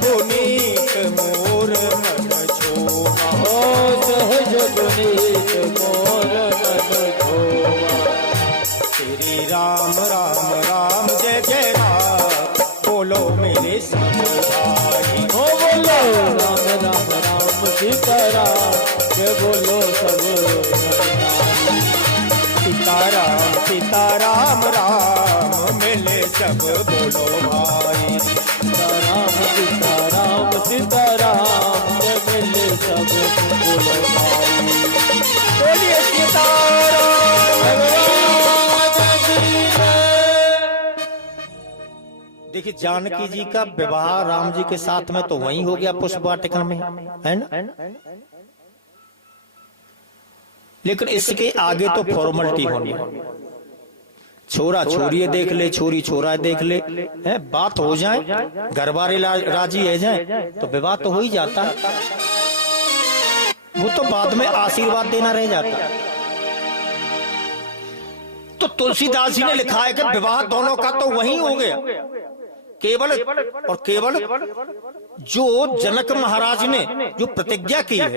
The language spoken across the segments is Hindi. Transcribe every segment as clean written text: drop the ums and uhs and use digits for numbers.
पुनीत मोर मन छोमा। सहज पुनीत मोर मन छोमा। श्री राम राम राम जय जय राम, बोलो मेरे सब भाई। ओ बोलो राम राम राम सीताराम, के बोलो सब भाई। सीताराम सीताराम राम मिले सब बोलो भाई। सीताराम सीताराम सीताराम, के मिले सब बोलो भाई। बोलिए सीताराम। देखिए जानकी जी का विवाह राम जी के साथ में तो वहीं हो गया पुष्प वाटिका में, है ना। लेकिन इसके आगे तो फॉर्मेलिटी होनी है। छोरा छोरी देख ले, छोरी छोरा देख ले, है बात हो जाए, घर वाले राजी है जाए तो विवाह तो हो ही जाता है। वो तो बाद में आशीर्वाद देना रह जाता। तो तुलसीदास जी ने लिखा है कि विवाह दोनों का तो वहीं हो गया, केवल और केवल जो जनक महाराज ने जो प्रतिज्ञा की है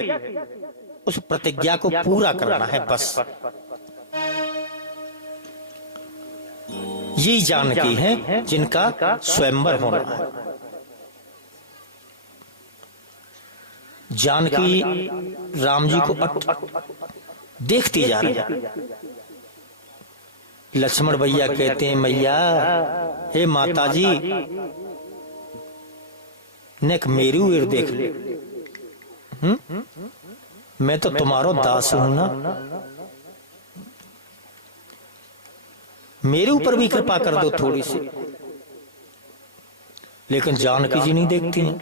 उस प्रतिज्ञा को पूरा करना है बस। ये जानकी है जिनका स्वयंवर होना है। जानकी राम जी को देखती जा रही है। लक्ष्मण भैया कहते हैं मैया, हे माता जी नेक मेरी उर देख ले। मैं तो तुम्हारो दास हूं ना, मेरे ऊपर भी कृपा कर दो थोड़ी सी। लेकिन जानकी जी नहीं देखती हैं।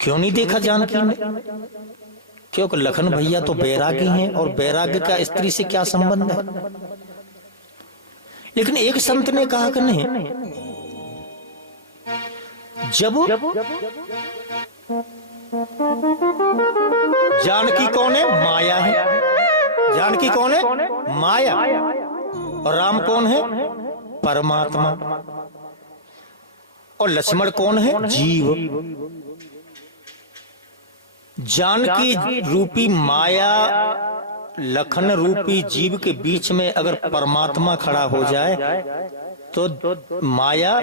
क्यों नहीं देखा जानकी ने? क्योंकि लखन भैया तो बैरागी हैं और बैरागी का स्त्री से क्या संबंध है। लेकिन एक संत ने कहा कि नहीं, जब जानकी कौन है? माया है। जानकी कौन है? माया। और राम कौन है? परमात्मा। और लक्ष्मण कौन है? जीव। जानकी रूपी माया लखन रूपी जीव के बीच में अगर परमात्मा खड़ा हो जाए तो माया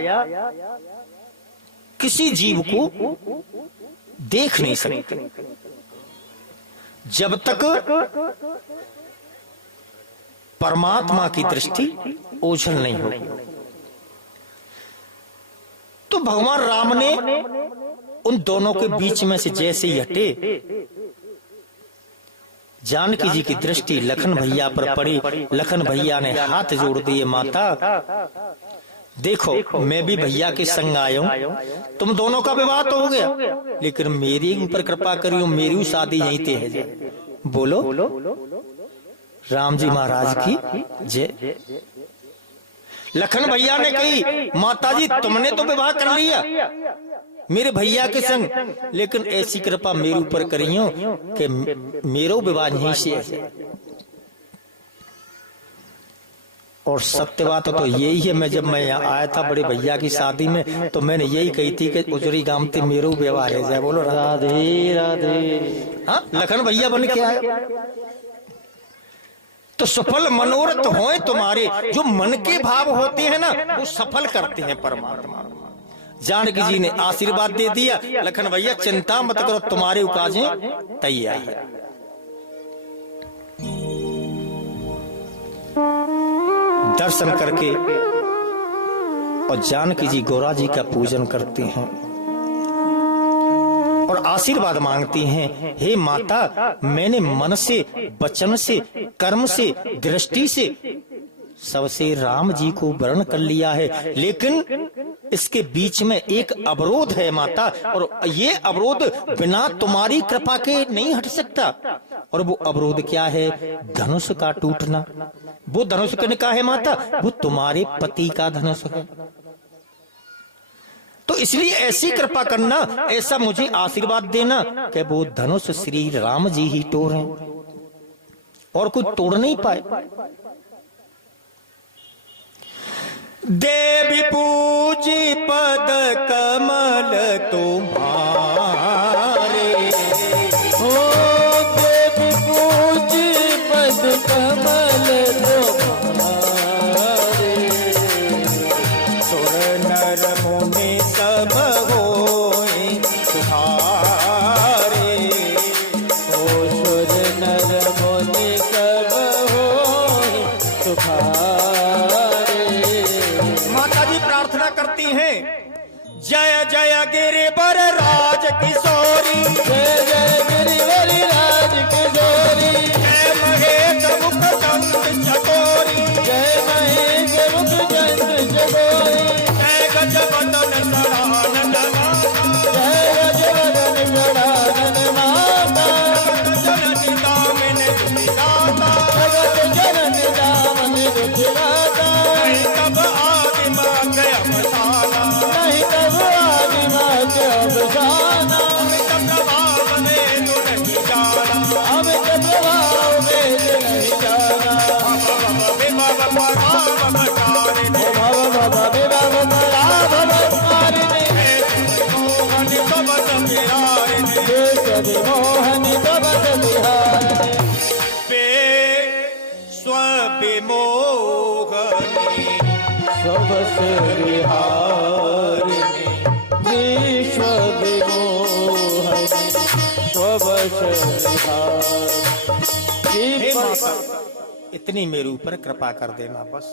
किसी जीव को देख नहीं सकती जब तक परमात्मा की दृष्टि ओझल नहीं होगी। तो भगवान राम ने उन दोनों के बीच में से जैसे ही हटे, जानकी जी की दृष्टि लखन भैया पर पड़ी। लखन भैया ने हाथ जोड़ दिए, माता देखो मैं भी भैया के संग आया हूं, तुम दोनों का विवाह तो हो गया, लेकिन मेरी ऊपर कृपा करियो, मेरी शादी यहीं ते है जाए। बोलो राम जी महाराज की जय। लखन भैया ने कही, माता जी तुमने तो विवाह कर लिया मेरे भैया के संग, लेकिन ऐसी कृपा मेरे ऊपर करियो कि मेरो विवाह यहीं से है। और सत्य बात तो यही है, मैं जब मैं यहाँ आया था बड़े भैया की शादी में तो मैंने यही कही थी कि उजरी गांव ते मेरो विवाह है जाए। बोलो राधे राधे। हाँ लखन भैया बन के आया। तो सफल मनोरथ होए तुम्हारे, जो मन के भाव होते हैं ना वो सफल करते हैं परमात्मा। जानकी जी ने आशीर्वाद दे दिया, लखन भैया चिंता मत करो, तुम्हारे उकाजें तैयार है। दर्शन करके और जानकी जी गौरा जी का पूजन करते हैं और आशीर्वाद मांगती हैं, हे माता मैंने मन से, वचन से, कर्म से, दृष्टि से सबसे राम जी को वर्ण कर लिया है, लेकिन इसके बीच में एक अवरोध है माता, और ये अवरोध बिना तुम्हारी कृपा के नहीं हट सकता। और वो अवरोध क्या है? धनुष का टूटना। वो धनुष किन का है माता? वो तुम्हारे पति का धनुष है। तो इसलिए ऐसी कृपा करना, ऐसा मुझे आशीर्वाद देना कि वो धनुष श्री राम जी ही तोड़ें और कोई तोड़ नहीं पाए। देवी पूजी पद कमल तुम्हारे, ओ देवी पूजी पद कमल तुम्हारे, सुर नर मुनि सब होए तुम्हारे, ओ सुर नर मुनि सब होए तुम्हारे। माता जी प्रार्थना करती हैं, जय जय गिरिवर राज किशोरी, जय जय गिरिवरी राज किशोरी, जय महेश मुख चंद चकोरी, जय महेश मुख चंद चकोरी, जय गजवदन सरानन माता, जय गजवदन सरानन माता, जननी दामिनी दुखिदाता, जगत जननी दामिनी दुखिदाता, नहीं तब आदिम के अवसाना, नहीं तब आदिमा के अवसाना, अमित प्रभाव में तू नहीं जाना, अमित प्रभाव में नहीं जाना। विभव पराभव कारिणी, भव भव विभव पराभव कारिणी, मोहनि सबस विरारिणी, देश विमोहनि सबस विहारिणी, स्वविमोहनी सबस विहारिणी, विश्व विमोहनि सबस हे विहारिणी। माता, इतनी मेरे ऊपर कृपा कर देना बस।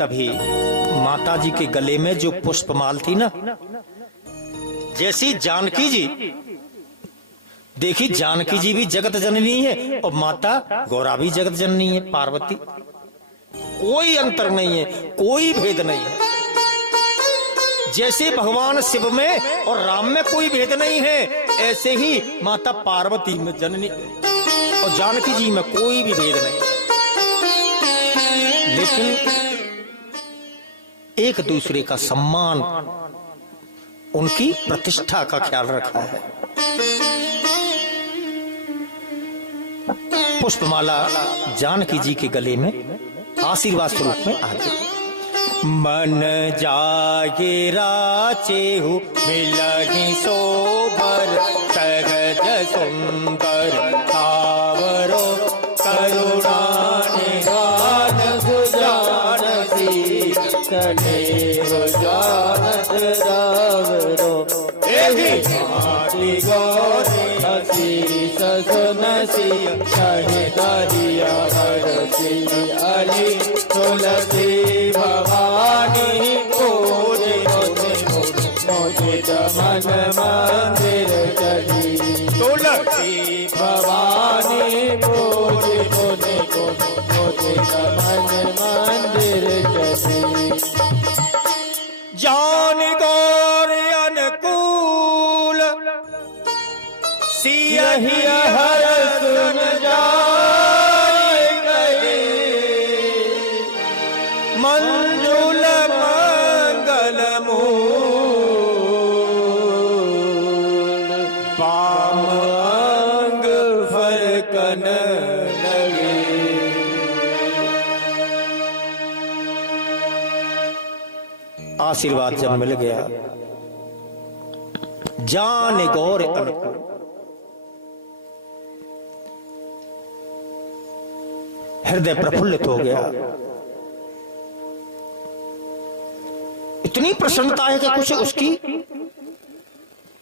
तभी माता जी के गले में जो पुष्पमाल थी ना, जैसी जानकी जी, देखी जानकी जी भी जगत जननी है और माता गौरा भी जगत जननी है, पार्वती। कोई अंतर नहीं है, कोई भेद नहीं है। जैसे भगवान शिव में और राम में कोई भेद नहीं है, ऐसे ही माता पार्वती में जननी और जानकी जी में कोई भी भेद नहीं। लेकिन एक दूसरे का सम्मान, उनकी प्रतिष्ठा का ख्याल रखा है। पुष्पमाला जानकी जी के गले में आशीर्वाद स्वरूप में आ गई। मन जागे राचेहु मिलहि सोबर, सहज सुंदर आवरो करुणा निधान सुजानसी, कनेरु जानत रावरो, एहि माटी गौरी हसी ससुनसी, कहि दहिया हरसी, अली तुलसी भवानी पूजे मोजे मोजित मन मंदिर चली, तुलसी भवानी पूजे मोजे मोजित मन मंदिर चली। जान गौर अनुकूल सियहि हर सुन जाय गए, मंजुल मंगल मूल, पाम अंग फरकन लगे। आशीर्वाद जब मिल गया, जान गौर अनुकूल, हृदय प्रफुल्लित हो गया। इतनी प्रसन्नता है कि कुछ उसकी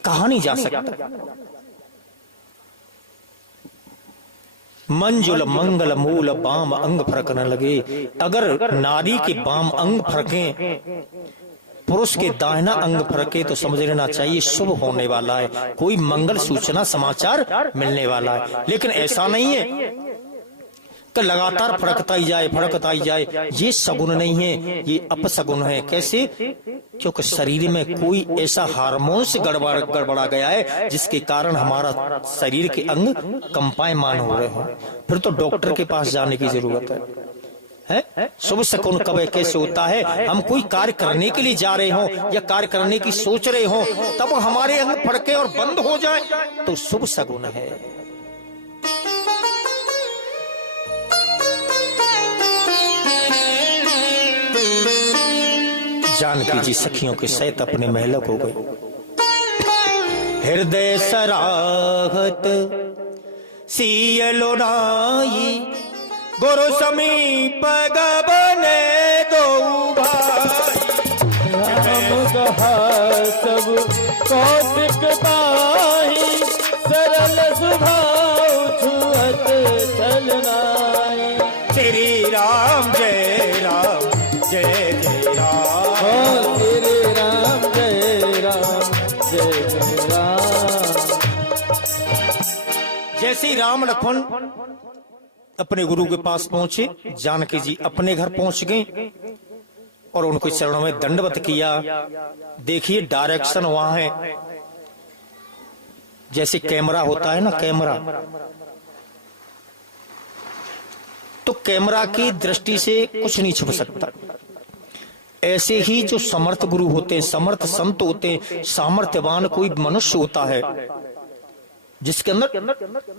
कहा नहीं जा सकता। मंजुल मंगल मूल बाम अंग फरकने लगे। अगर नारी के बाम अंग फरके, पुरुष के दाहिना अंग फरके, तो समझ लेना चाहिए शुभ होने वाला है, कोई मंगल सूचना समाचार मिलने वाला है। लेकिन ऐसा नहीं है कि लगातार फड़कता ही जाए, ये सगुन नहीं है, ये अपसगुन है। कैसे? क्योंकि शरीर में कोई ऐसा हार्मोन से गड़बड़ा गया है जिसके कारण हमारा शरीर के अंग कंपायमान हो रहे हैं। फिर तो डॉक्टर के पास जाने की जरूरत है। शुभ शकुन कब कैसे होता है? हम कोई कार्य करने के लिए जा रहे हो या कार्य करने की सोच रहे हो, तब हमारे अंग फड़के और बंद हो जाए तो शुभ शकुन है। जानकी जी सखियों के सहित अपने महल को गए। हृदय सराहत सियलो नाई, गुरु समीप गबने दो भाई। राम कहा सब कौतिक बाही, सरल स्वभाव छुअत चलनाई। श्री राम जय राम जय जय राम। हो श्री राम जय राम जय जय राम। जैसे ही राम लक्ष्मण अपने गुरु के पास पहुंचे, जानकी जी अपने घर पहुंच गए और उनको चरणों में दंडवत किया। देखिए डायरेक्शन वहां है, जैसे कैमरा होता है ना, कैमरा, तो कैमरा की दृष्टि से कुछ नहीं छुप सकता। ऐसे ही जो समर्थ गुरु होते हैं, समर्थ संत होते हैं, सामर्थ्यवान कोई मनुष्य होता है जिसके अंदर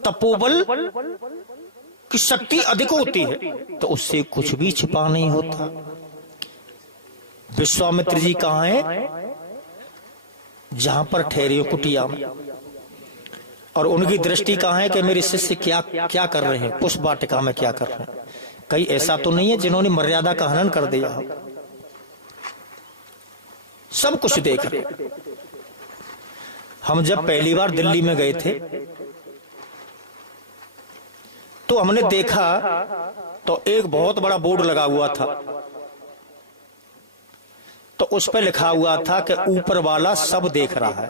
तपोबल की शक्ति अधिक होती है, तो उससे कुछ भी छिपा नहीं होता। विश्वामित्र जी कहाँ हैं? जहां पर ठहरे कुटिया में, और उनकी दृष्टि कहाँ है कि मेरे शिष्य क्या क्या कर रहे हैं, पुष्प वाटिका में क्या कर रहे हैं। कहीं ऐसा तो नहीं है जिन्होंने मर्यादा का हनन कर दिया हो। सब कुछ देख रहे। हम जब पहली बार दिल्ली में गए थे तो हमने देखा तो एक बहुत बड़ा बोर्ड लगा हुआ था, तो उस पर लिखा हुआ था कि ऊपर वाला सब देख रहा है,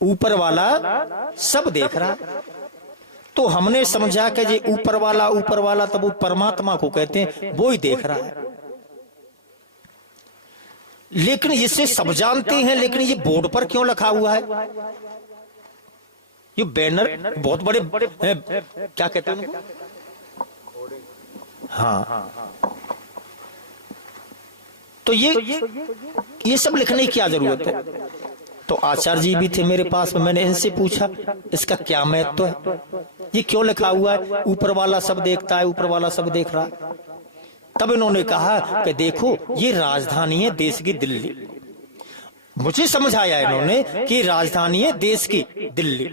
ऊपर वाला सब देख रहा है। तो हमने समझा कि ये ऊपर वाला तब वो परमात्मा को कहते हैं, वो ही देख रहा है। लेकिन इसे सब जानते हैं, लेकिन ये बोर्ड पर क्यों लिखा हुआ है? ये बैनर बहुत बड़े क्या कहते हैं उनको? हाँ, तो ये सब लिखने की क्या जरूरत है? तो आचार्य जी भी थे मेरे पास में, मैंने इनसे पूछा इसका क्या महत्व है, ये क्यों लिखा हुआ है ऊपर वाला सब देखता है, ऊपर वाला सब देख रहा है? तब इन्होंने कहा कि देखो ये राजधानी है देश की दिल्ली। मुझे समझ आया इन्होंने कि राजधानी है देश की दिल्ली,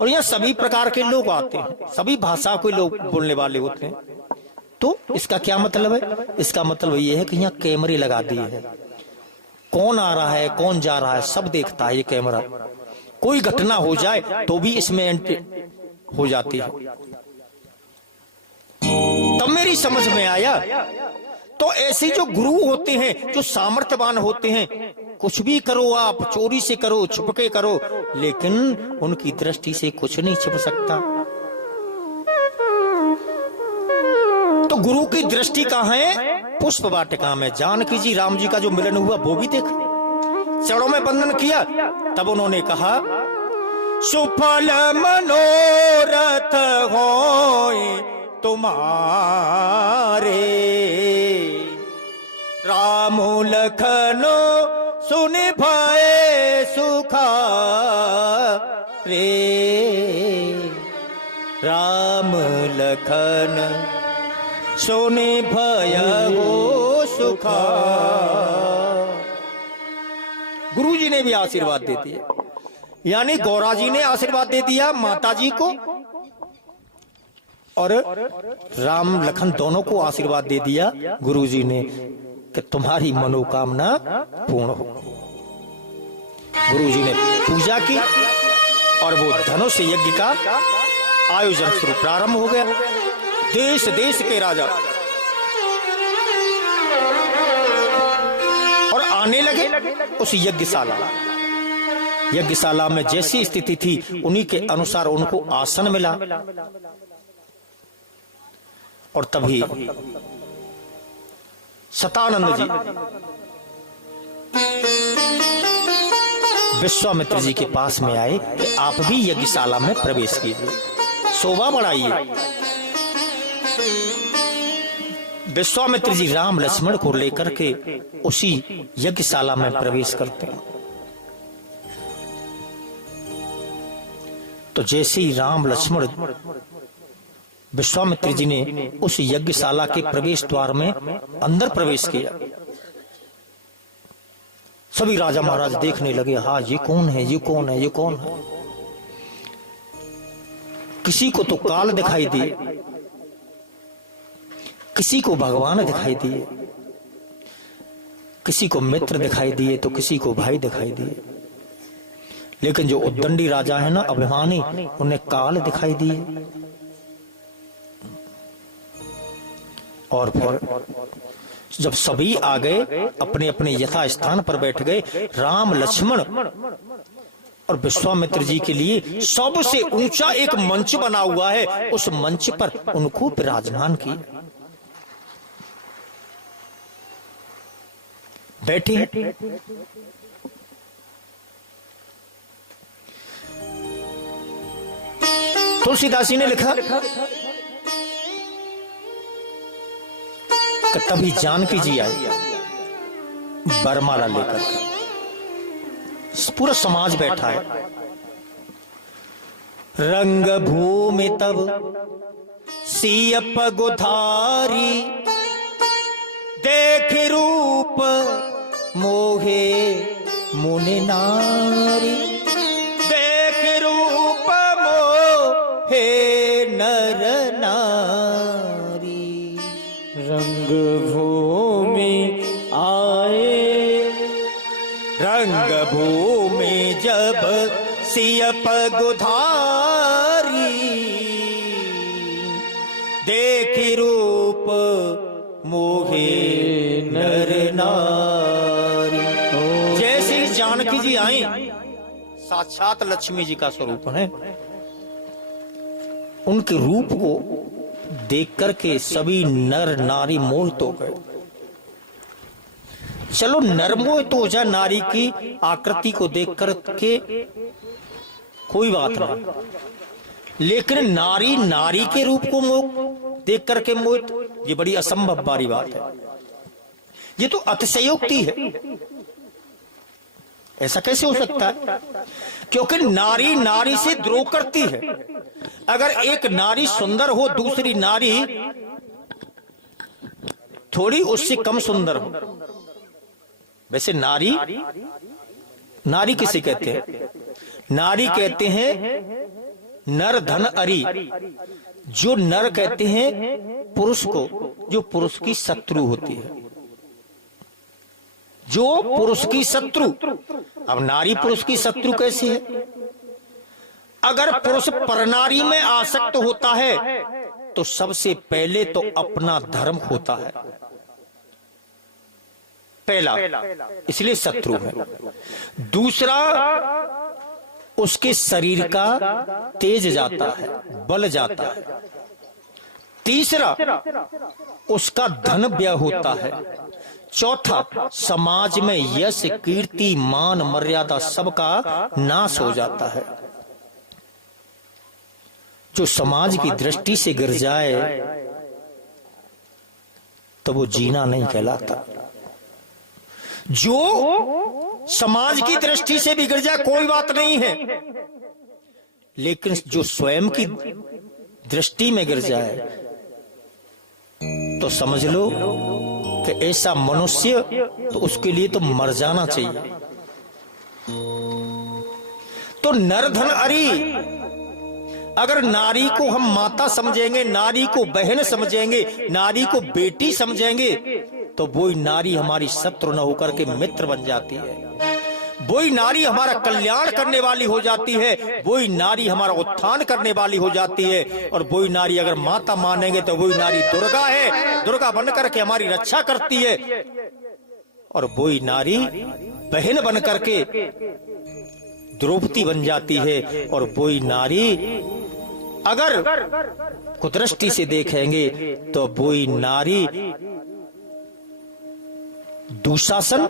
और यहाँ सभी प्रकार के लोग आते हैं, सभी भाषा के लोग बोलने वाले होते हैं। तो इसका क्या मतलब है? इसका मतलब ये है कि यहाँ कैमरे लगा दिए हैं, कौन आ रहा है कौन जा रहा है सब देखता है ये कैमरा। कोई घटना हो जाए तो भी इसमें एंट्री हो जाती है। तब मेरी समझ में आया, तो ऐसे जो गुरु होते हैं, जो सामर्थ्यवान होते हैं, कुछ भी करो आप, चोरी से करो, छुपके करो, लेकिन उनकी दृष्टि से कुछ नहीं छिप सकता। तो गुरु की दृष्टि कहाँ है? पुष्प वाटिका में। जानकी जी राम जी का जो मिलन हुआ वो भी देख, चरणों में बंधन किया। तब उन्होंने कहा सुफल मनोरथ होए तुम्हारे, राम लखन सुनि भय सुखा रे, राम लखन सुनि भय हो सुखा। गुरु जी ने भी आशीर्वाद दे दिया, यानी गौरा जी ने आशीर्वाद दे दिया माता जी को, और राम लखन दोनों को आशीर्वाद दे दिया गुरु जी ने कि तुम्हारी मनोकामना पूर्ण हो। गुरु जी ने पूजा की और वो धनुष यज्ञ का आयोजन शुरू प्रारंभ हो गया। देश देश के राजा और आने लगे उस यज्ञशाला में जैसी स्थिति थी उन्हीं के अनुसार उनको आसन मिला। और तभी सतानंद जी विश्वामित्र जी के पास में आए कि आप भी यज्ञशाला में प्रवेश कीजिए, शोभा बढ़ाइए। विश्वामित्र जी राम लक्ष्मण को लेकर के उसी यज्ञशाला में प्रवेश करते हैं। तो जैसे ही राम लक्ष्मण विश्वामित्र जी ने उस यज्ञशाला के प्रवेश द्वार में अंदर प्रवेश किया, सभी राजा महाराज देखने लगे, हाँ ये कौन है, ये कौन है, ये कौन है। किसी को तो काल दिखाई दिए, किसी को भगवान दिखाई दिए, किसी को मित्र दिखाई दिए, तो किसी को भाई दिखाई दिए। लेकिन जो उद्दंडी राजा है ना, अभिमानी, उन्हें काल दिखाई दिए। और फिर जब सभी आ गए, अपने अपने यथा स्थान पर बैठ गए, राम लक्ष्मण और विश्वामित्र जी के लिए सबसे ऊंचा एक मंच बना हुआ है, उस मंच पर उनको विराजमान किया। बैठे तुलसीदास जी ने लिखा कि तभी जानकी जी आई बरमाला लेकर। पूरा समाज बैठा है। रंग भूमि तब सियप गुधारी, देख रूप मोहे मुनि नारी। देख रूप मोहे नर नारी। रंग भूमि आए, रंग भूमि जब सियप गुधारी, देख रूप मोहे नर नारी। जैसे जानकी जी आई, साक्षात लक्ष्मी जी का स्वरूप है। उनके रूप को देख करके सभी नर नारी मोहित हो गए। चलो नरमोहित हो जाए नारी की आकृति को देख करके कोई बात नहीं, लेकिन नारी नारी के रूप को देख करके मोहित, ये बड़ी असंभव बारी बात है। ये तो अतिशयोक्ति है। ऐसा कैसे हो सकता है? क्योंकि नारी नारी से द्रोह करती है। अगर एक नारी सुंदर हो, दूसरी नारी थोड़ी उससे कम सुंदर हो। वैसे नारी नारी किसे कहते हैं? नारी कहते हैं नर धन अरी। जो नर कहते हैं पुरुष को, जो पुरुष की शत्रु होती है, जो पुरुष की शत्रु। अब नारी पुरुष की शत्रु कैसी है? अगर पुरुष परनारी में आसक्त होता है तो सबसे पहले तो अपना धर्म होता है, पहला, इसलिए शत्रु है। दूसरा, उसके शरीर का तेज जाता है, बल जाता है। तीसरा, उसका धन व्यय होता है। चौथा, समाज में यश कीर्ति मान मर्यादा सबका नाश हो जाता है। जो समाज की दृष्टि से गिर जाए तो वो जीना नहीं कहलाता। जो समाज की दृष्टि से बिगड़ जाए कोई बात नहीं है, लेकिन जो स्वयं की दृष्टि में गिर जाए तो समझ लो कि ऐसा मनुष्य, तो उसके लिए तो मर जाना चाहिए। तो नरधन अरी, अगर नारी को हम माता समझेंगे, नारी को बहन समझेंगे, नारी को बेटी समझेंगे, तो वही नारी हमारी शत्रु न होकर के मित्र बन जाती है। वही नारी हमारा कल्याण करने वाली हो जाती है। वही नारी हमारा उत्थान करने वाली हो जाती है। और वही नारी अगर माता मानेंगे तो वही नारी दुर्गा है, दुर्गा बनकर के हमारी रक्षा करती है। और वही नारी बहन बन करके द्रौपदी बन जाती है। और वही नारी अगर कुदृष्टि से देखेंगे तो वही नारी दुशासन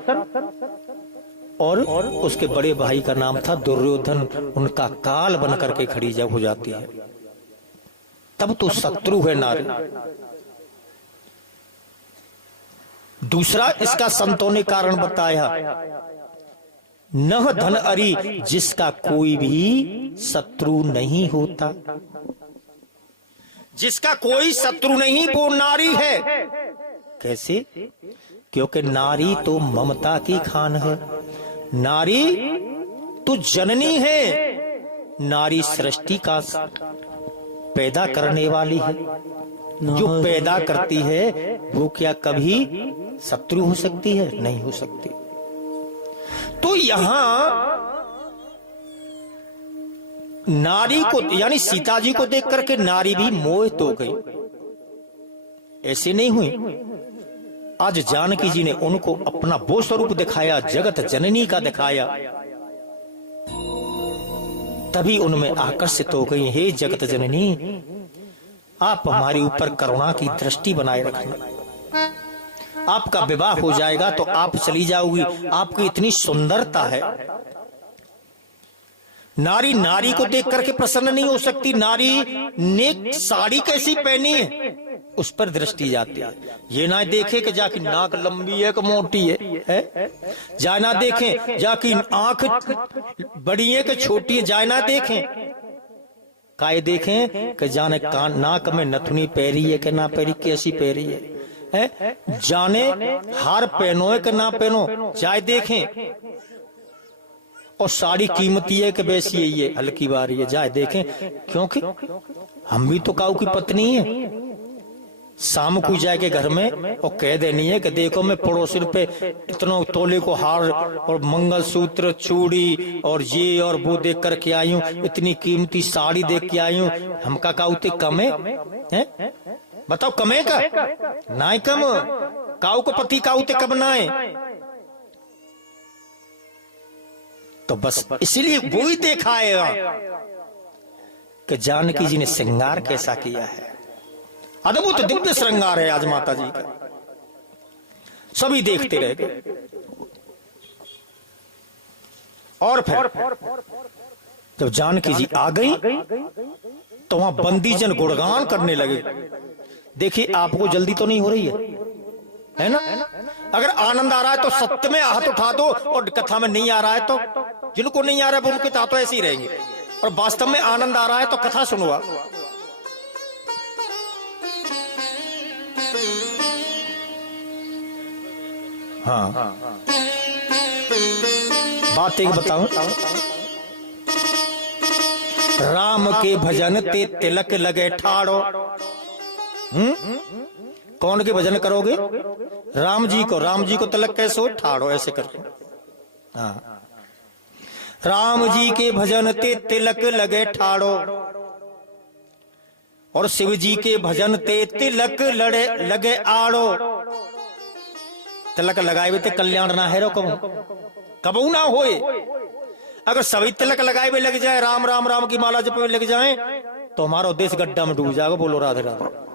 और उसके बड़े भाई का नाम था दुर्योधन, उनका काल बन करके खड़ी जब हो जाती है, तब तो शत्रु है नारी। दूसरा, इसका संतों ने कारण बताया, नह धन अरी, जिसका कोई भी शत्रु नहीं होता। जिसका कोई शत्रु नहीं वो नारी है। कैसे? क्योंकि नारी तो ममता की खान है। नारी तू जननी है, नारी सृष्टि का पैदा करने वाली है। जो पैदा करती है वो क्या कभी शत्रु हो सकती है? नहीं हो सकती। तो यहां नारी को यानी सीता जी को देख करके नारी भी मोहित हो गई। ऐसे नहीं हुई। आज जानकी जी ने उनको अपना वो स्वरूप दिखाया, जगत जननी का दिखाया, तभी उनमें आकर्षित हो गई। हे जगत जननी, आप हमारे ऊपर करुणा की दृष्टि बनाए रखना। आपका विवाह हो जाएगा तो आप चली जाओगी। आपकी इतनी सुंदरता है। नारी नारी को देख करके प्रसन्न नहीं हो सकती। नारी ने साड़ी कैसी पहनी है उस पर दृष्टि जाती है। ये ना देखे कि जाकी नाक लंबी है कि मोटी है? जा ना देखें जाकी आंख बड़ी है कि छोटी है, जाए ना देखें। काय देखें कि जाने कान नाक में नथुनी पहरी है कि ना पहरी, कैसी पहरी है? जाने हार पहनो है कि ना पहनो, जाए देखें। और साड़ी कीमती है कि वैसी है, ये हल्की बारी है, जाए देखें। क्योंकि हम भी तो काऊ की पत्नी है। शाम को जाके घर में और कह देनी है कि देखो मैं पड़ोसी पे इतना तोले को हार और मंगलसूत्र, चूड़ी और ये और वो देख करके आई हूँ, इतनी कीमती साड़ी देख के आई हूँ। हमका काउते कम है? बताओ कमे का ना कम। काऊ को पति काउते कब ना है? तो बस इसीलिए वो ही दिखाएगा कि जानकी जी ने श्रृंगार कैसा किया है। अद्भुत दिव्य श्रृंगार है आज माता जी का। सभी देखते रह गए। और फिर जब जानकी जी आ गई तो वहां बंदी जन गुणगान करने लगे। देखिए आपको जल्दी तो नहीं हो रही है ना? अगर आनंद आ रहा है तो सत्य में हाथ उठा दो, और कथा में नहीं आ रहा है तो जिनको नहीं आ रहा है उनके तो ऐसे ही रहेंगे, और वास्तव में आनंद आ रहा है तो कथा सुनो। हाँ, बात एक बताऊं। राम के भजन ते तिलक लगे ठाड़ो। कौन के भजन करोगे? राम जी को। राम जी को तिलक कैसे हो? ठाड़ो, ऐसे करके। हाँ, राम जी के भजन ते तिलक लगे ठाड़ो, और शिव जी के भजन ते तिलक लगे आड़ो। तिलक लगाए हुए कल्याण ना है रो कबू ना होए। अगर सभी तिलक लगाए हुए लग जाए, राम राम राम की माला जपे लग जाए, तो हमारा उद्देश्य गड्ढा में डूब जाएगा। बोलो राधे राधे।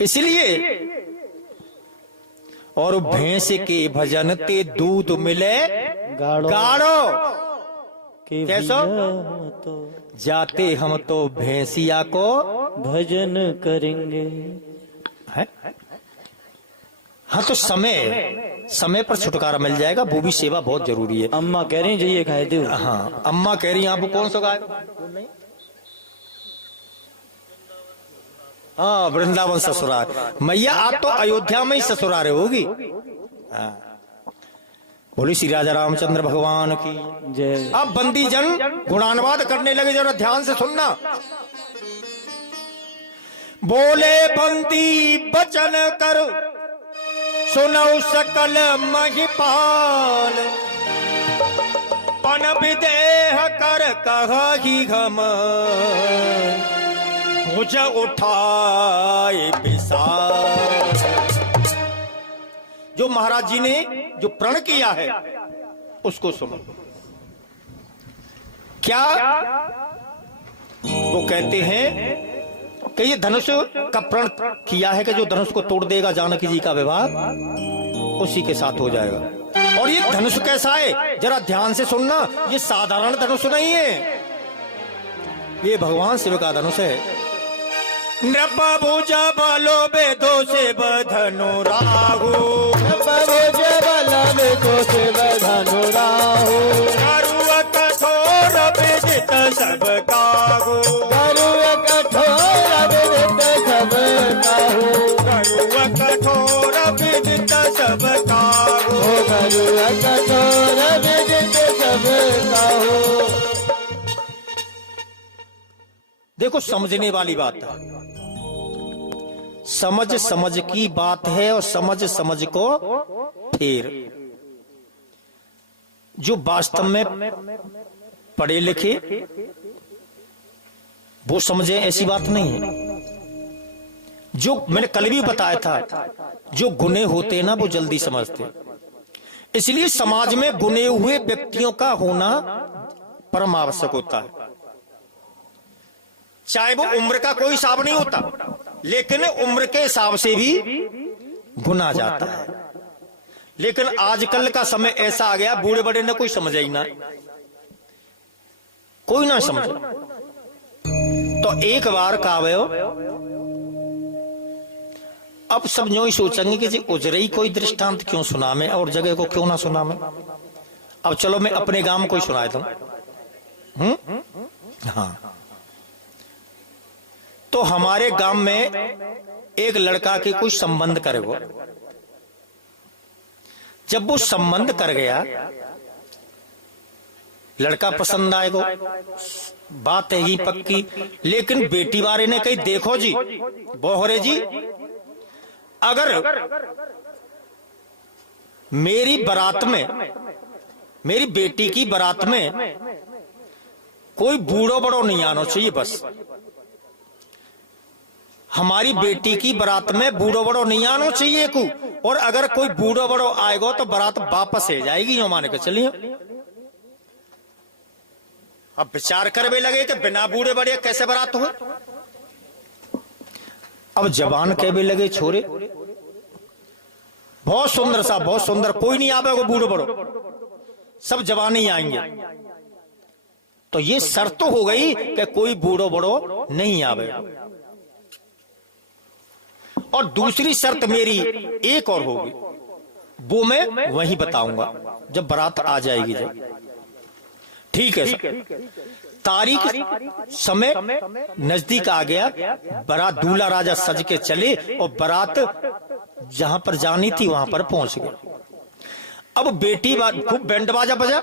इसलिए और भैंस के भजन ते दूध मिले गाढ़ो। कैसो? तो जाते हम तो भैंसिया को भजन करेंगे। है? हाँ, तो समय पर छुटकारा मिल जाएगा। वो भी सेवा बहुत जरूरी है। अम्मा कह रही जाइए खाए दो। हाँ, अम्मा कह रही आपको कौन सा गाय? हाँ, वृंदावन ससुराल। मैया आप तो अयोध्या में ही ससुराल होगी। हाँ, बोली श्री राजा रामचंद्र भगवान की जय। अब बंदी जन गुणानुवाद करने लगे। जरा ध्यान से सुनना। बोले बंदी बचन कर सुनौ सकल महिपाल, पन विदेह कर कहि हम मुझ उठाए विशाल। जो महाराज जी ने जो प्रण किया है उसको सुनो। क्या वो कहते हैं कि ये धनुष का प्रण किया है कि जो धनुष को तोड़ देगा जानकी जी का विवाह उसी के साथ हो जाएगा। और ये धनुष कैसा है जरा ध्यान से सुनना। ये साधारण धनुष नहीं है, ये भगवान शिव का धनुष है। नृपभुज बलो बेदो से बधनु राहु, नृपभुज बलो बेदो से बधनु राहु, गरुड़ कठोर विदित सब काहू, गरुड़ कठोर विदित सब काहू, गरुड़ कठोर विदित सब काहू, गरुड़ जाहू। देखो समझने वाली बात है, समझ समझ की बात है और समझ समझ को फिर जो वास्तव में पढ़े लिखे वो समझे ऐसी बात नहीं है। जो मैंने कल भी बताया था, जो गुने होते ना वो जल्दी समझते, इसलिए समाज में गुने हुए व्यक्तियों का होना परम आवश्यक होता है। चाहे वो उम्र का कोई हिसाब नहीं होता, लेकिन उम्र के हिसाब से भी गुना जाता है। लेकिन आजकल का समय ऐसा आ गया, बूढ़े बड़े ने कोई समझे ही ना, कोई ना समझे। तो एक बार काव्यो अब सब यूं ही सोचेंगे कि जी उजरई कोई दृष्टांत क्यों सुना मैं और जगह को क्यों ना सुना मैं। अब चलो मैं अपने गांव को ही सुनाया था। हाँ, तो हमारे गांव में एक लड़का के कोई संबंध करे वो, जब वो संबंध कर गया, लड़का पसंद आएगा, बात है ही पक्की। लेकिन बेटी वाले ने कही देखो जी बोहरे जी, अगर मेरी बारात में, मेरी बेटी की बारात में कोई बूढ़ो बड़ो नहीं आना चाहिए, बस हमारी बेटी की बारात में बूढ़ो बड़ो नहीं आना चाहिए को, और अगर कोई बूढ़ो बड़ो आएगा तो बारात वापस हो जाएगी, यो मान के चलिए। अब विचार करवे लगे कि बिना बूढ़े बड़े कैसे बारात हो। अब जवान कहवे लगे छोरे बहुत सुंदर सा, बहुत सुंदर, कोई नहीं आवेगा बूढ़ो बड़ो, सब जवान ही आएंगे। तो ये शर्त तो हो गई कि कोई बूढ़ो बड़ो नहीं आवेगा। और दूसरी शर्त मेरी एक और होगी, वो मैं वहीं बताऊंगा जब बारात आ जाएगी। जब ठीक है सर, तारीख समय नजदीक आ गया, बारात दूल्हा राजा सज के चले और बारात जहां पर जानी थी वहां पर पहुंच गए। अब बेटी खूब बैंड बाजा बजा,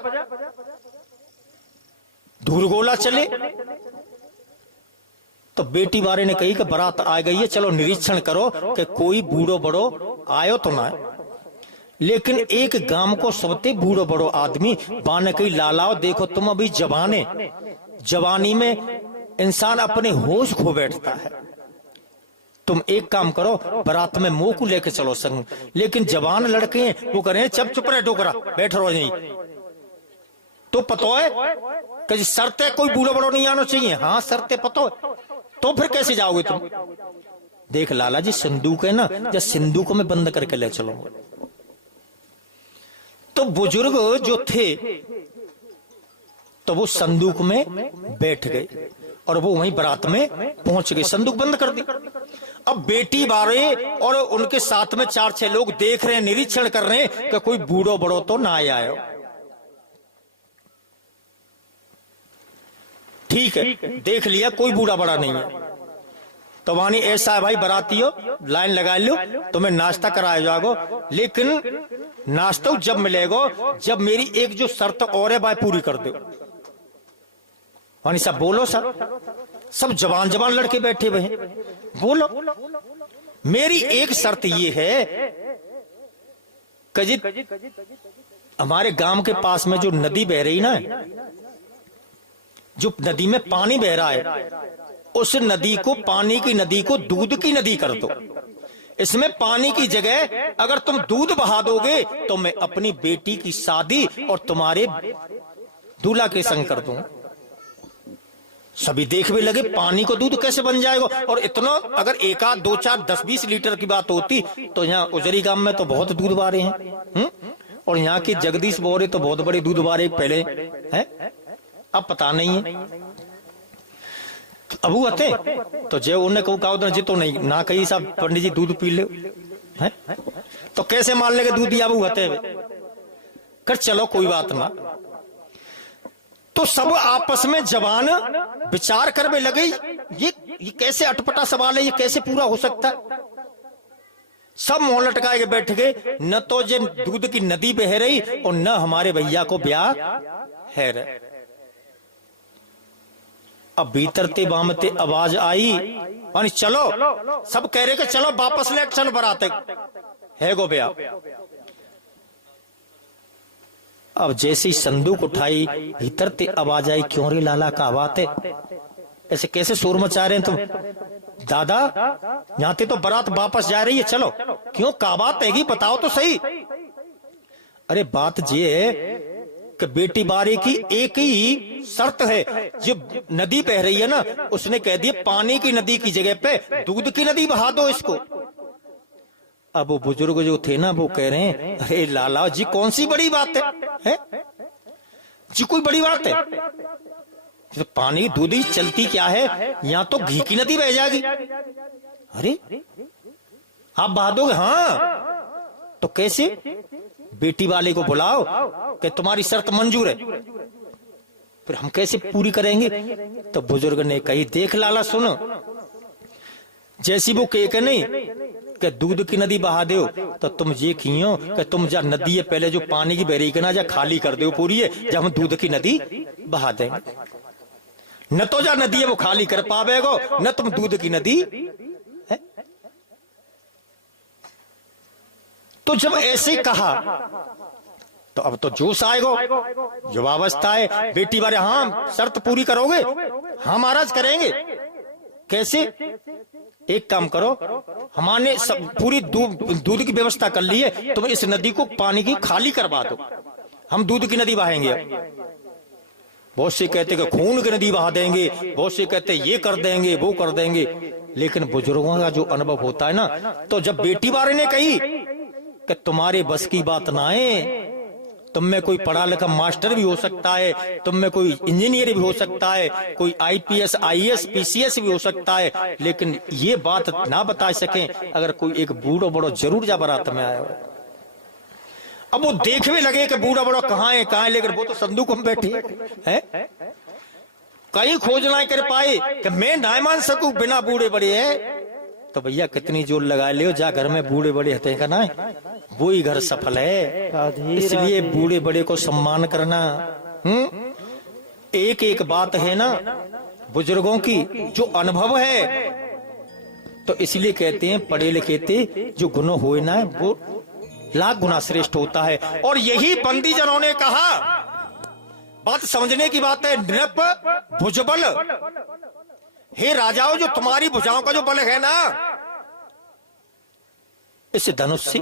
धूलगोला चले, तो बेटी वाले ने कही कि बारात आ गई है, चलो निरीक्षण करो कि कोई बूढ़ो बड़ो आयो तो ना। लेकिन एक गांव को सबते बूढ़ो बड़ो आदमी बाने कही लालाओ देखो तुम अभी जवाने, जवानी में इंसान अपने होश खो बैठता है, तुम एक काम करो बारात में मुंह को लेके चलो संग। लेकिन जवान लड़के हैं वो करें चप चुप रहे टोकरा बैठ रहो नहीं, तो पतो है कि शर्त है कोई बूढ़ो बड़ो नहीं आना चाहिए। हाँ शर्त है पतो, तो फिर कैसे जाओगे तुम। देख लाला जी संदूक है ना, जब संदूक में बंद करके ले चलो। तो बुजुर्ग जो थे तो वो संदूक में बैठ गए और वो वहीं बारात में पहुंच गए, संदूक बंद कर दी। अब बेटी बारे और उनके साथ में 4-6 लोग देख रहे हैं, निरीक्षण कर रहे हैं कि कोई बूढ़ो बड़ो तो ना आया। ठीक है, देख लिया कोई बूढ़ा बड़ा नहीं है, तो वानी ऐसा है भाई बारातियों लाइन लगा लो, तुम्हें नाश्ता कराया जाएगा। लेकिन नाश्ता जब मिलेगा जब मेरी एक जो शर्त और है भाई पूरी कर दो। वानी साहब बोलो सर, सब जवान जवान लड़के बैठे हुए हैं, बोलो। मेरी एक शर्त ये है कि हमारे गांव के पास में जो नदी बह रही ना, जो नदी में पानी बह रहा है, उस नदी को, पानी की नदी को दूध की नदी कर दो। इसमें पानी की जगह अगर तुम दूध बहा दोगे तो मैं अपनी बेटी की शादी और तुम्हारे दूल्हा के संग कर दूंगा। सभी देखने लगे पानी को दूध कैसे बन जाएगा। और इतना अगर 1 आध 2 4 10 20 लीटर की बात होती तो यहाँ उजरी गांव में तो बहुत दूध बारे हैं, और यहाँ के जगदीश बोरे तो बहुत बड़े दूध बारे पहले है, अब पता नहीं है। अबू आते तो जय उन्हें कहा जी तो नहीं ना कही साहब पंडित जी दूध पी ले है, तो कैसे मान लेंगे दूध दिया अबू आते कर, चलो कोई बात ना। तो सब आपस में जवान विचार करने लगे ये कैसे अटपटा सवाल है, ये कैसे पूरा हो सकता है। सब मुंह लटकाए के बैठ गए, न तो जे दूध की नदी बह रही और न हमारे भैया को ब्याह है रे। अब भीतर ते बामते आवाज आई, और चलो, सब कह रहे कि चलो वापस ले चल बराते है गो ब्याह। अब जैसे ही संदूक उठाई, भीतर ते आवाज आई, क्यों रे लाला का बात है, ऐसे कैसे शोर मचा रहे हैं तुम? दादा यहाँ ते तो बारात वापस जा रही है, चलो। क्यों, का बात है, बताओ तो सही। अरे बात ये है कि बेटी बारी की एक ही शर्त है, जो नदी बह रही है ना, उसने कह दिया पानी की नदी की जगह पे दूध की नदी बहा दो इसको। अब वो बुजुर्ग जो थे ना, वो कह रहे हैं, अरे लाला जी कौन सी बड़ी बात है? जी कोई बड़ी बात है? तो पानी दूध ही चलती क्या है, यहाँ तो घी की नदी बह जाएगी। अरे आप बहा दोगे? हाँ। तो कैसे? बेटी वाले को बुलाओ कि तुम्हारी शर्त मंजूर है, फिर हम कैसे पूरी करेंगे? तो बुजुर्ग ने कही, देख लाला सुनो, जैसी वो कह नहीं कि दूध की नदी बहा दो, तो तुम ये कियो कि तुम जा नदी है पहले जो पानी की बहरी के ना जा खाली कर दो पूरी है, जब हम दूध की नदी बहा देंगे। न तो जा नदी है वो खाली कर पावेगो, न तुम दूध की नदी है। तो जब ऐसे कहा तो अब तो जोश आएगो, जब अवस्था है बेटी बारे, हाँ शर्त पूरी करोगे? हाँ महाराज करेंगे। कैसे? एक काम करो, हमारे पूरी दूध की व्यवस्था कर ली है, तुम इस नदी को पानी की खाली करवा दो, हम दूध की नदी बहाएंगे। बहुत से कहते कि खून की नदी बहा देंगे, बहुत से कहते ये कर देंगे वो कर देंगे। लेकिन बुजुर्गों का जो अनुभव होता है ना, तो जब बेटी बारे ने कही कि तुम्हारे बस की बात ना है, तुम में कोई पढ़ा लिखा मास्टर भी हो सकता है, तुम में कोई इंजीनियर भी हो सकता है, कोई आईपीएस आईएएस पीसीएस भी हो सकता है, लेकिन ये बात ना बता सके अगर कोई एक बूढ़ो बड़ो जरूर जा बारात में आया हो। अब वो देखने लगे कि बूढ़ा बड़ो कहाँ है, लेकिन वो तो संदूक में बैठे है, कहीं खोज ना कर पाए कि मैं ना मान सकूं बिना बूढ़े बड़े है। तो भैया कितनी जोर लगा लियो, जा घर में बूढ़े बड़े हते का ना, वो ही घर सफल है। इसलिए बूढ़े बड़े को सम्मान करना। एक एक बात है ना बुजुर्गों की जो अनुभव है, तो इसलिए कहते हैं पढ़े लिखे थे जो गुण होए ना वो लाख गुना श्रेष्ठ होता है। और यही बंदी जनों ने कहा, बात समझने की बात है। नृप भुजबल, हे राजाओं, जो तुम्हारी भुजाओं का जो बल है ना, इस धनुष से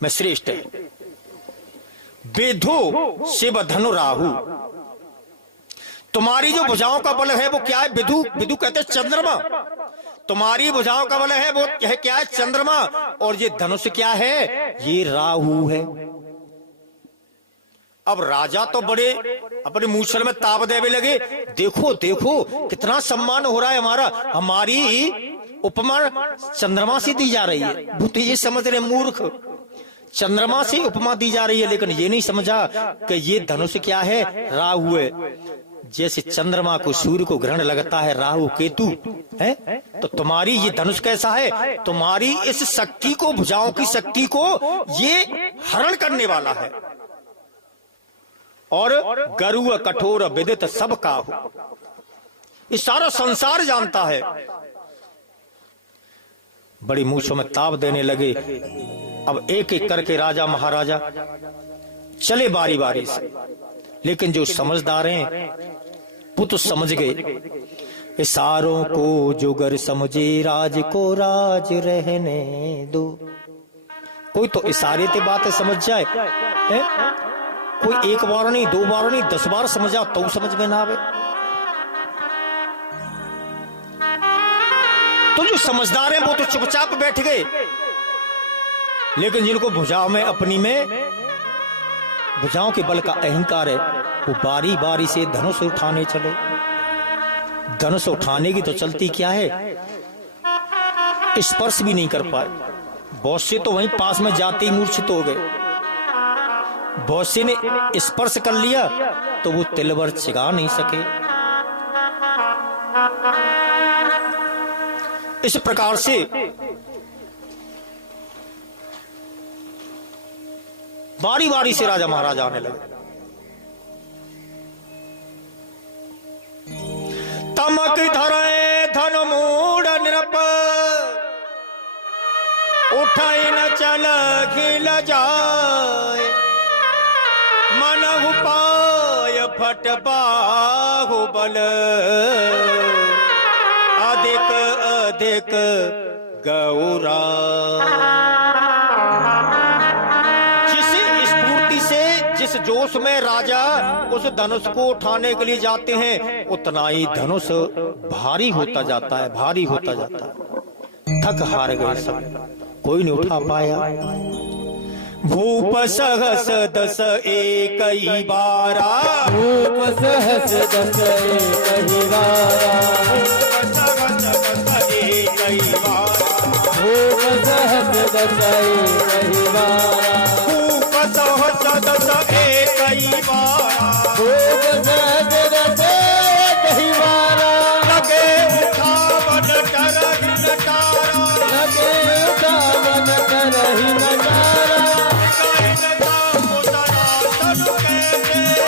मैं श्रेष्ठ है। विधु शिव धनु राहु, तुम्हारी जो भुजाओं का बल है वो क्या है? विधु, विधु कहते हैं चंद्रमा। तुम्हारी भुजाओं का बल है वो क्या है? चंद्रमा। और ये धनुष क्या है? ये राहु है। अब राजा तो बड़े अपने मूछल में ताप देवे लगे, देखो देखो कितना सम्मान हो रहा है हमारा, हमारी उपमा चंद्रमा से दी जा रही है। वो तो ये समझ रहे मूर्ख, चंद्रमा से उपमा दी जा रही है, लेकिन ये नहीं समझा कि ये धनुष क्या है? राहु है। जैसे चंद्रमा को सूर्य को ग्रहण लगता है राहु केतु है, तो तुम्हारी ये धनुष कैसा है? तुम्हारी इस शक्ति को, भुजाओं की शक्ति को ये हरण करने वाला है। और गरुड़ कठोर विदित सब काहू, ये सारा संसार जानता है। बड़ी मूछों में ताप देने लगे। अब एक एक करके राजा महाराजा चले बारी बारी से, लेकिन जो समझदार हैं वो तो समझ गए। इशारों को जो गर समझे राज को राज रहने दो। कोई तो इशारे ते बातें समझ जाए है? कोई एक बार नहीं, दो बार नहीं, 10 बार समझ जाओ तो समझ में ना आवे। तो जो समझदार हैं वो तो चुपचाप बैठ गए, लेकिन जिनको भुजाओं में अपनी में भुजाओं के बल का अहंकार है, वो बारी बारी से धनुष उठाने चले। धनुष उठाने की तो चलती क्या है, स्पर्श भी नहीं कर पाए। बहुत से तो वहीं पास में जाते ही मूर्छित हो गए। बहुत से ने स्पर्श कर लिया तो वो तिलवर चिगा नहीं सके। इस प्रकार से बारी बारी से राजा महाराजा आने लगे। तमक धरे धन मूड नृप, उठाई न चल खिल जाए, मन उपाय फट बाहुबल, अधिक अधिक गौरा। जिस स्फूर्ति से, जिस जोश में राजा उस धनुष को उठाने के लिए जाते हैं, उतना ही धनुष भारी होता जाता है, भारी होता जाता है। थक हार गए सब, कोई नहीं उठा पाया। भूप सहस दस एक ही बारा, भूप सहस दस एक ही बारा, भूप सहस दस एक ही बारा, भूप सहस दस एक ही बारा, भूप सहस दस एक ही बारा, लगे उठावन करहि नटारा, लगे उठावन करहि नटारा,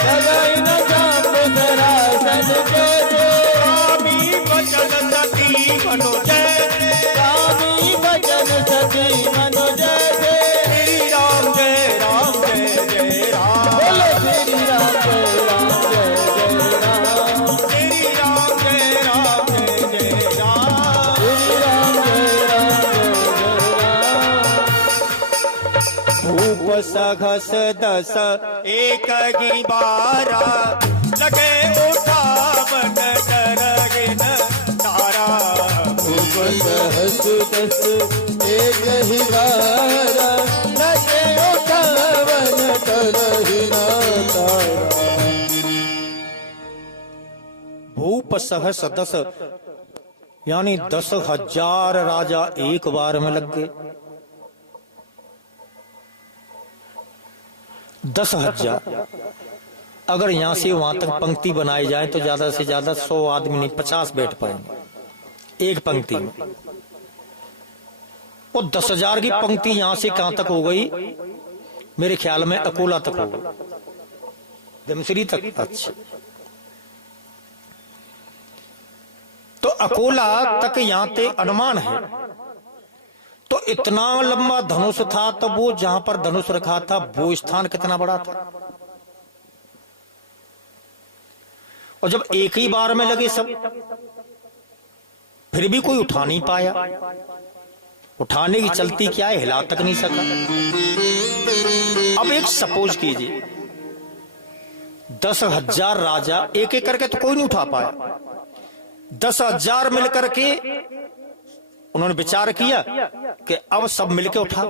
लगाई न जाम्बुसरा सन कैसे, स्वामी वचन सती मनो जैसे, स्वामी वचन सती मनो जैसे, श्री राम जय राम जय जय राम, बोलो श्री राम जय राम जय जय राम, श्री राम जय राम जय जय राम, श्री राम जय राम जय जय राम। भूप सहस दस एक ही बारा, लगे उठावन करहि नटारा, भूप सहस दस एक ही बारा, लगे उठावन करहि नटारा। भूप सहस दस यानी 10,000 राजा एक बार में लग गए। 10,000 अगर यहां से वहां तक पंक्ति बनाई जाए तो ज्यादा से ज्यादा 100 आदमी नहीं 50 बैठ पाएंगे एक पंक्ति में। वो 10,000 की पंक्ति यहां से कहां तक हो गई? मेरे ख्याल में अकोला तक हो गई, धमसरी तक। अच्छा, तो अकोला तक यहां पे अनुमान है। तो इतना लंबा धनुष था, तो वो जहां पर धनुष रखा था वो स्थान कितना बड़ा था। और जब एक ही बार में लगे सब, फिर भी कोई उठा नहीं पाया। उठाने की चलती क्या है, हिला तक नहीं सका। अब एक सपोज कीजिए 10,000 राजा एक एक करके तो कोई नहीं उठा पाया। 10,000 मिलकर के उन्होंने विचार किया कि अब सब मिलके उठा।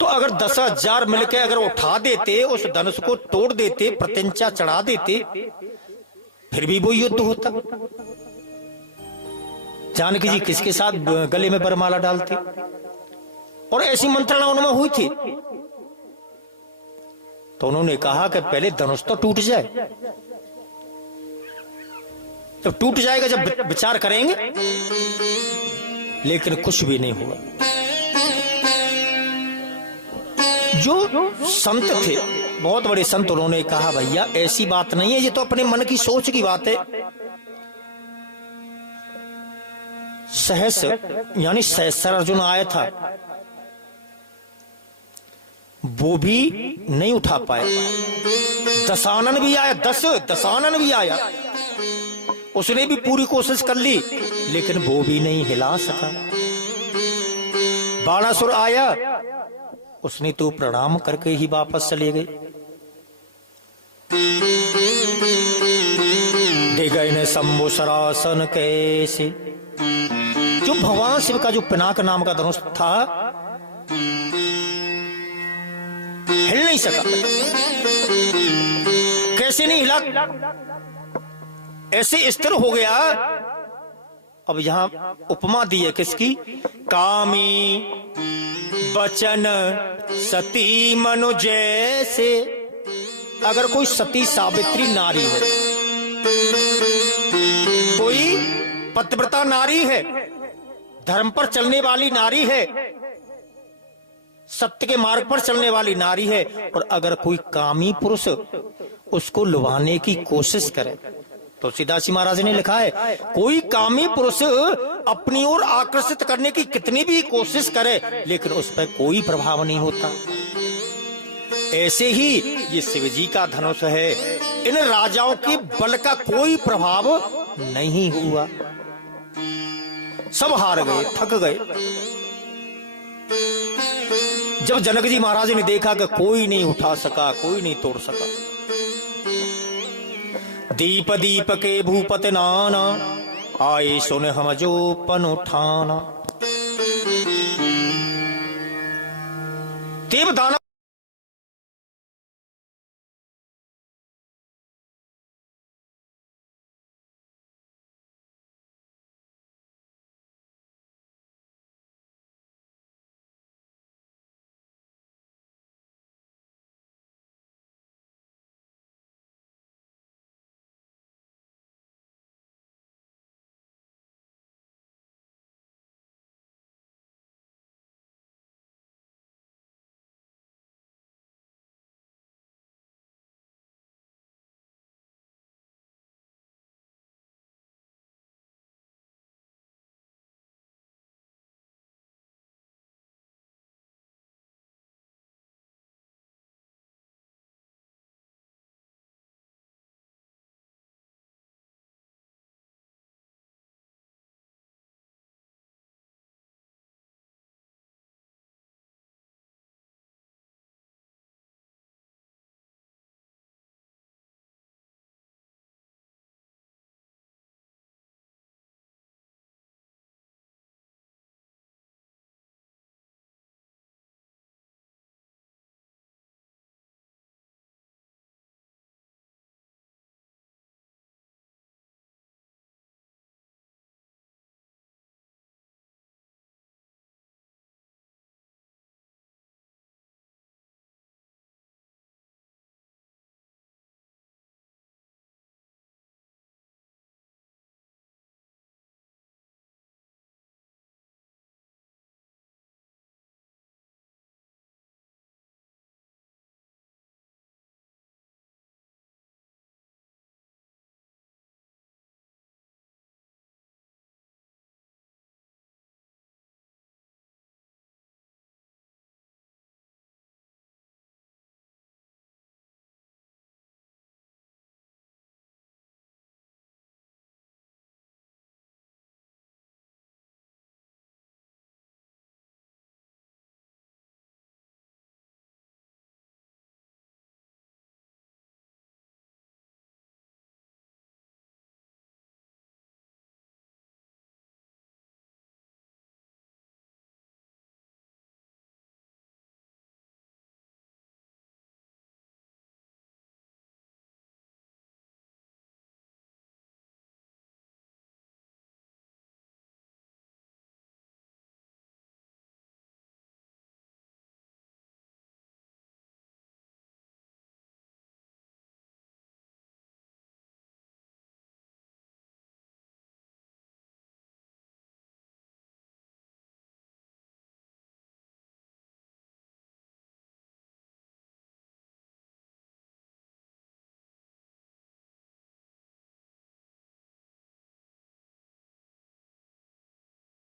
तो अगर 10,000 मिलके अगर उठा देते, उस धनुष को तोड़ देते, प्रत्यंचा चढ़ा देते, फिर भी वो युद्ध होता। जानकी जी किसके साथ गले में वरमाला डालते, और ऐसी मंत्रणा उनमें हुई थी। तो उन्होंने कहा कि पहले धनुष तो टूट जाए, जब टूट जाएगा जब विचार करेंगे। लेकिन कुछ भी नहीं हुआ। जो संत थे, बहुत बड़े संत, उन्होंने कहा भैया ऐसी बात नहीं है, ये तो अपने मन की सोच की बात है। सहस यानी सहस्र अर्जुन आया था, वो भी नहीं उठा पाया। दशानन भी आया, दशानन भी आया, उसने भी पूरी कोशिश कर ली, लेकिन वो भी नहीं हिला सका। बाणासुर आया, उसने तो प्रणाम करके ही वापस चले गए। दे गए ने शंभु सरासन कैसे। जो भगवान शिव का जो पिनाक नाम का धनुष था, हिल नहीं सका। कैसे नहीं हिला, ऐसे स्थिर हो गया। अब यहां उपमा दी है किसकी? कामी बचन सती मनु जैसे। अगर कोई सती सावित्री नारी है, कोई पतिव्रता नारी है, धर्म पर चलने वाली नारी है, सत्य के मार्ग पर चलने वाली नारी है। और अगर कोई कामी पुरुष उसको लुभाने की कोशिश करे, तुलसीदास जी महाराज ने लिखा है, कोई कामी पुरुष अपनी ओर आकर्षित करने की कितनी भी कोशिश करे लेकिन उस पर कोई प्रभाव नहीं होता। ऐसे ही ये शिव जी का धनुष है, इन राजाओं के बल का कोई प्रभाव नहीं हुआ, सब हार गए, थक गए। जब जनक जी महाराज ने देखा कि कोई नहीं उठा सका, कोई नहीं तोड़ सका, दीप दीप के भूपति नाना, आए सुन हम जो पन उठाना। देव दानव